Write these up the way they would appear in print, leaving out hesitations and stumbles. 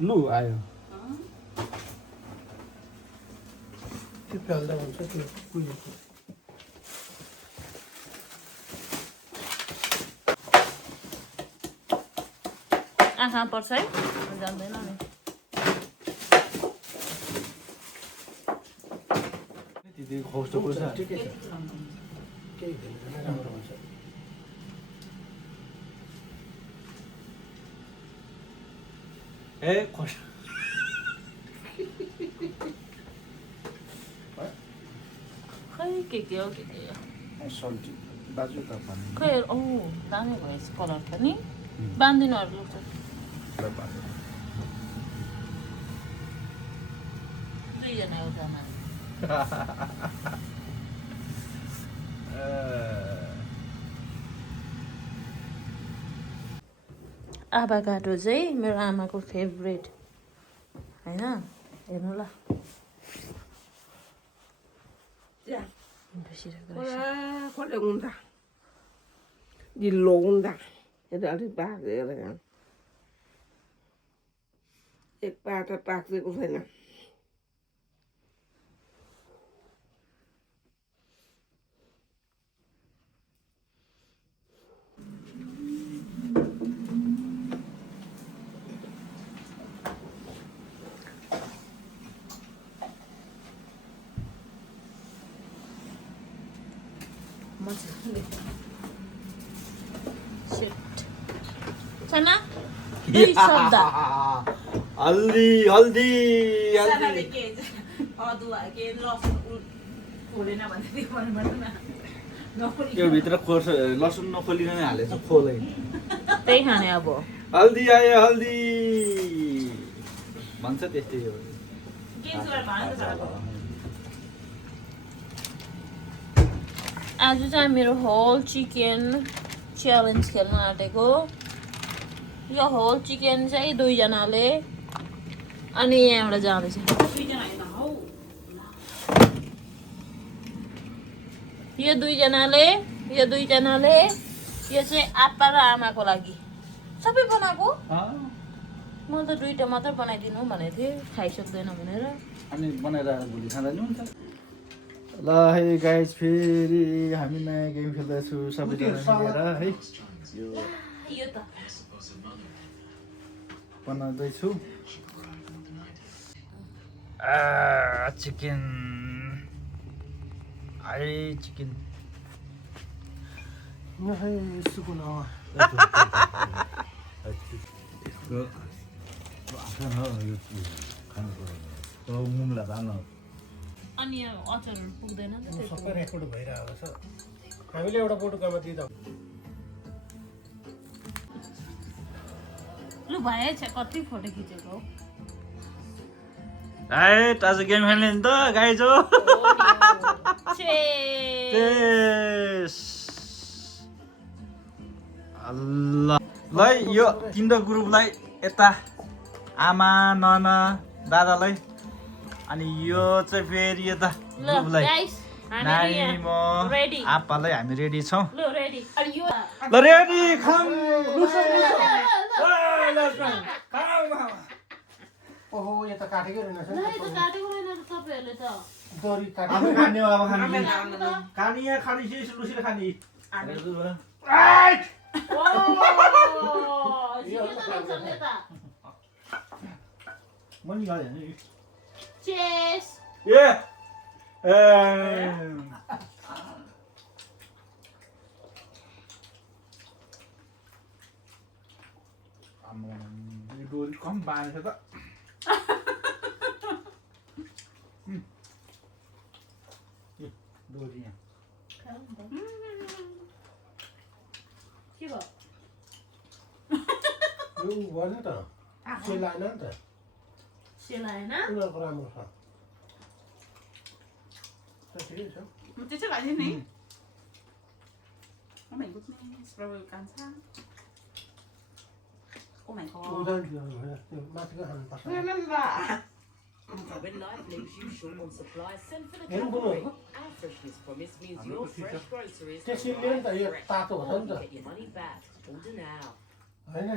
लु आयो त्यो फ्याल्दा हुन्छ त्यो कुहिएको आँखा पर्छ है जान्दैन नि त्यति खोस्टो पर्छ ठिकै छ केही हुँदैन राम्रो हुन्छ ए खोस्ट खै के हो सब्जी दाजु त भन्नु खै दामी भएछ कलर पनि बान्दिनहरू लुक्छ दुईजना एउटामा आभाकाडो चाहिँ मेरो आमाको फेभरेट होइन हेर्नु ल खोले हुन्छ गिल्लो हुन्छ यता अलिक पाकेर एक पाट पाकेको छैन छैन दुई शब्द हल्दी हल्दी त्यो भित्र खोर्स लसुन नखोलिकन हालेछ खोलै त्यही खाने अब हल्दी आयो हल्दी भन्छ त्यस्तै हो आज चाहिँ मेरो होल चिकन च्यालेन्ज खेल्न आँटेको यो होल चिकन चाहिँ दुईजनाले अनि यहाँबाट जाँदैछ यो दुईजनाले यो चाहिँ आप्पा र आमाको लागि सबै बनाएको म त दुईटा मात्रै बनाइदिनु भनेको थिएँ खाइसक्दैन भनेर अनि बनाएर भोलि खाँदा नि हुन्छ ल है गाइस फेरि हामी नयाँ गेम खेल्दैछु सबैजना मिलेर है यो त बनाउँदैछु चिकन है चिकन सुकुन अनि अचारहरू पुग्दैन नि त सबै रेकर्ड भइरहेको छ हामीले एउटा बोटुकामा दिँदा लु भाइ छ कति फोटो खिचेको राइट आज गेम खेल्ने नि त गाइज हो ल यो तिनवटा ग्रुपलाई यता आमा नना दादालाई अनि यो चाहिँ फेरि यता ग्रुपलाई नानी म आप्पालाई हामी रेडी छौँ ल रेडी ल रेडी खाम ओहो यता काटेकै रहेनछ ल यो त काटेको रहेन तपाईहरुले त दोरी अब काटेको खाने हो अब खाने खाने यहाँ खाने चाहिँ लुसीले खाने म नि गएँ नि चेस ए डोरी कम बाँधेछ त डोरी यहाँ के भयो यो भएन त सेलाएन नि त सेलाएन उनीहरूको राम्रो छ ठिकै छ त्यसै भए नि Oh my goodness, probably cancer. Oh my god. उदान त्यो माथिको खानुपर्छ Remember. When life leaves you short on supplies, send for the हेर्नु बुझ्नु cavalry. Our freshness promise means your fresh groceries त्यो सिलले नि त यो तातो हुन्छ नि त get your money back. Order now. होइन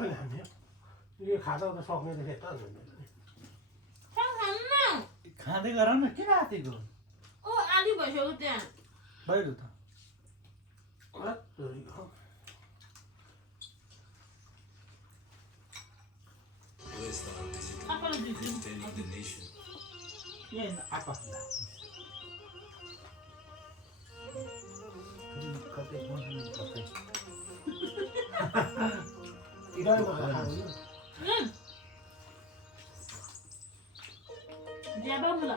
अहिले हामी यो खाँदा त सक्ने रहेछ त खाँदै गर न किन आँटेको ओ आली भइसक्यो त्यहाँ बाहिर त आएको ज्यादा मुला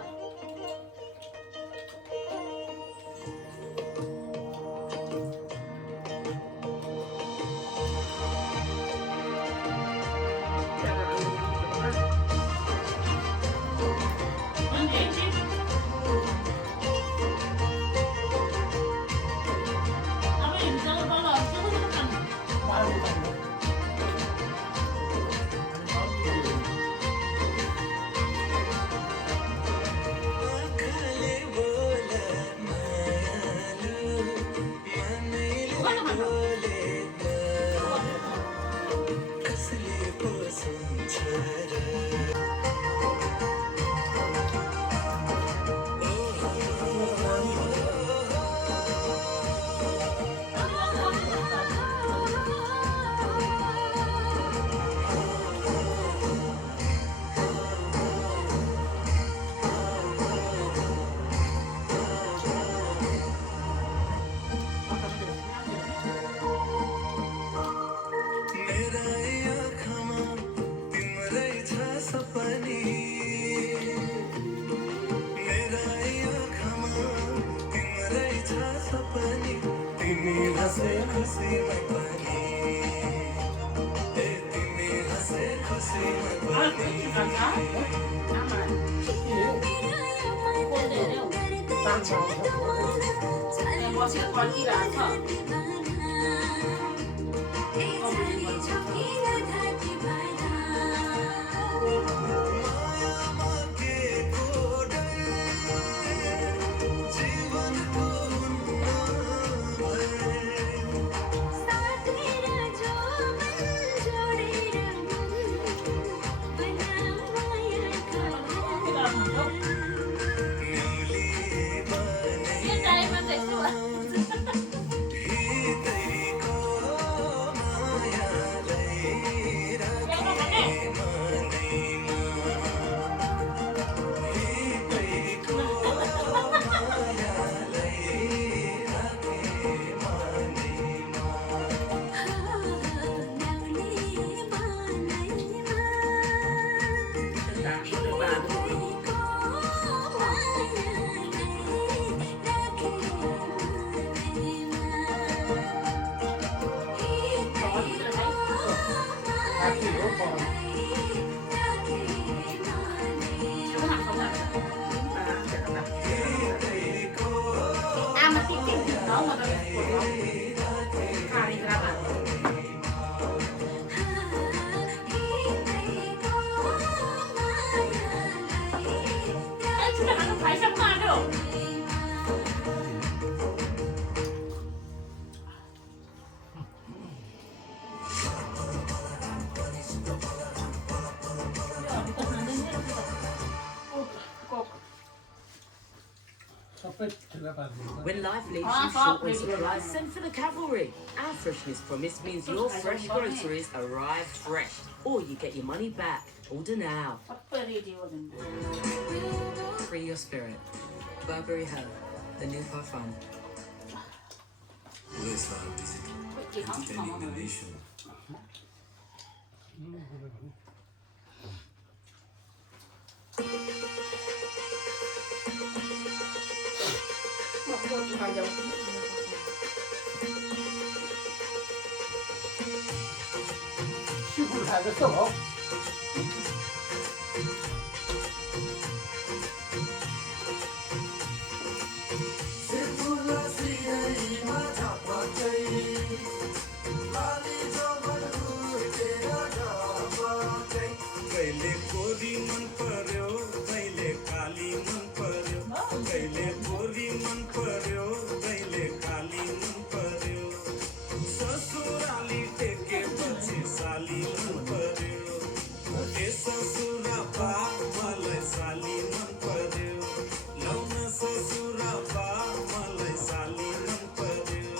When life leaves you short on supplies, send for the cavalry. Our freshness promise means your fresh groceries arrive fresh, or you get your money back. Order now. Free your spirit. Burberry Home. the new for fun. कहिले कोरी मन पर्यो कहिले काली मन पर्यो कहिले कोरी मन पर्यो कहिले काली मन पर्यो ससुराली टेकेपछि साली मन पर्यो ए ससुरा बा मलाई साली मन पर्यो लौन ससुरा बा मलाई साली मन पर्यो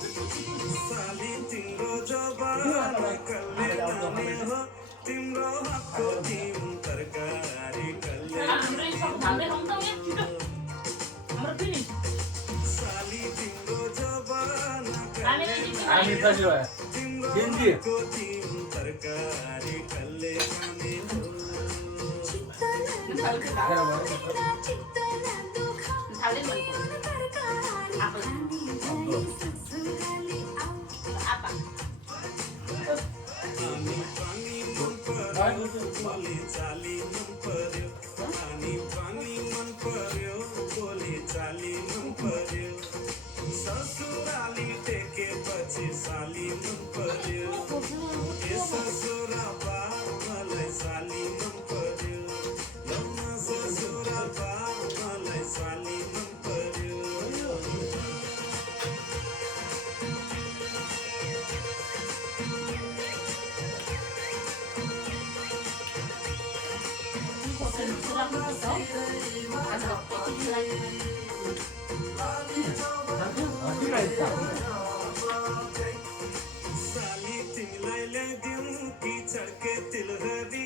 साली तिम्रो जवान कल्ले लाने हो तिम्रो हातको तिम तरकारी कल्ले साली तिम्रो जवान कल्ले तिम्रो हातको तिम तरकारी कल्ले खाने हो पानी पानी मन पर्यो बोली चाली मन पर्यो पानी पानी मन पर्यो बोली चाली मन पर्यो ससुराली टेकेपछि साली मन पर्यो ए ससुरा बा मलाई साली मन पर्यो लौन ससुरा बा मलाई साली मन पर्यो साली तिमीलाई ल्याइदिउँ कि चर्के तिलहरी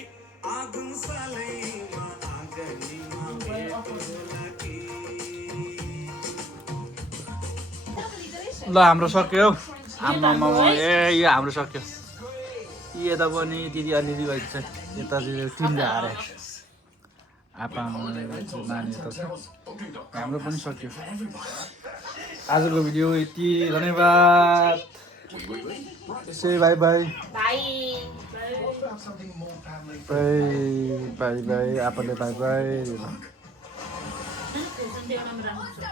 आगुन सालैमा आँगनीमा भेट होला कि ल हाम्रो सक्यो आम्मामा ए यो हाम्रो सक्यो यता पनि दिदी अलिअलि भएको छ यतातिर तिनले हारे आपा नानी यता छ हाम्रो पनि सक्यो आजको भिडियो यति धन्यवाद say bye bye bye bye bye आपाले बाई बाई